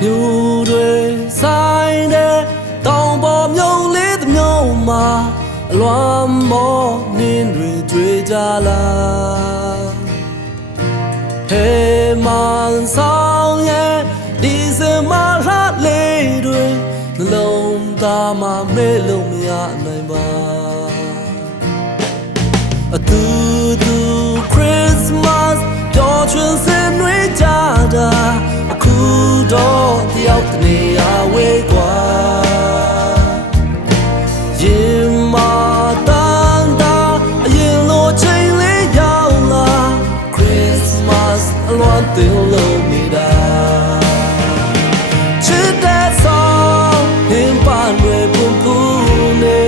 မြို့တွေဆိုင်တဲ့တောင်ပေါ်မြုံလေးတစ်မြုံမှာအလွမ်းမောနင်းတွေတွေ့ကြလားဟဲမန်ဆောင်ရဲ့ဒီစမလာလေးတွေနှလုံးသားမှာမဲလို့မရနိုင်ပါအတူတူ Christmas ပျော်ရွှင်စင်တွေကြတာအခုတော့တယောက်တနေရာဝေးกว่าရင်မာတန်တာအရင်လိုချိန်လေးရောက်လာ Christmas အလွန်တင်လို့နေတာချစ်တဲ့ဆောင်ဟင်းပါလွယ်ပွန်ပူနေ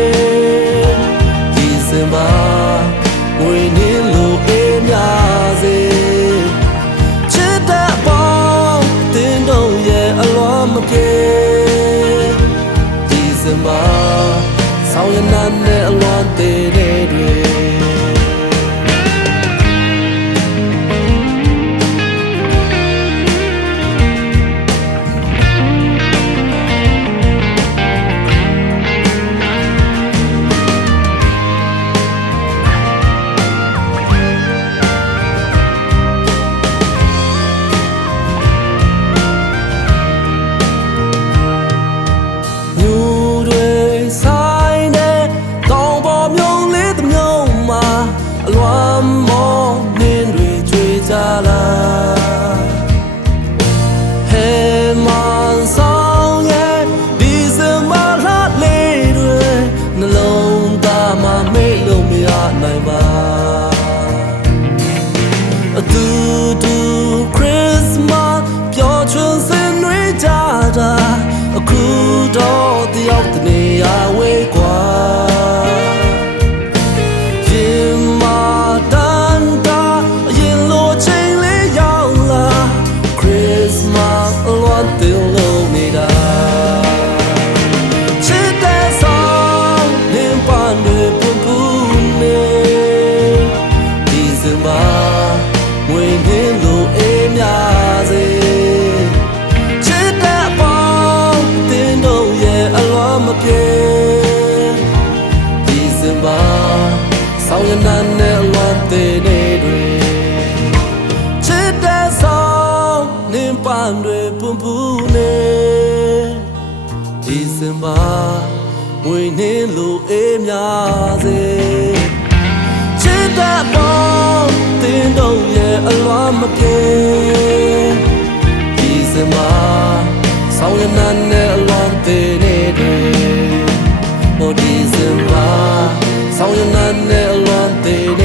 ဒီစင်ပါဝေနေလို့အေးများစေချစ်တဲ့ပေါင်းတင်တော့ရဲ့အလွန်မပြေဒီစင်ပါဆောင်းရနန်းနဲ့အလွန်တည်တဲ့တွေအတူတူ Christmas ပျော်ရွှင်စင်တွေကြတာအခုတော့တယောက်တနေရာဝေးกว่าရင်မာတန်တာအရင်လိုချိန်လေးရောက်လာ Christmas အလွန်တင်လို့နေတာချစ်တဲ့ဆောင်လင်းပန်းတွေပွန်ပူနေဒီစင်ပါဝေနေလို့အေးများစေချစ်တဲ့ပေါင်းတင်တော့ရဲ့အလွန်မပြေဒီစင်ပါဆောင်းရနန်းနဲ့အလွန်တည်နေတွေချစ်တဲ့ဆောင်လင်းပန်းတွေပွန်ပူနေဒီစင်ပါဝေနေလို့အေးများစေချစ်တဲ့ပေါင်းတင်တော့ရဲ့အလွန်မပြေဒီစင်ပါဆောင်းရနန်းနဲ့အလွန်တည်နေတွေဒီစင်ပါဆောင်းရနန်းနဲ့အလွန်တည်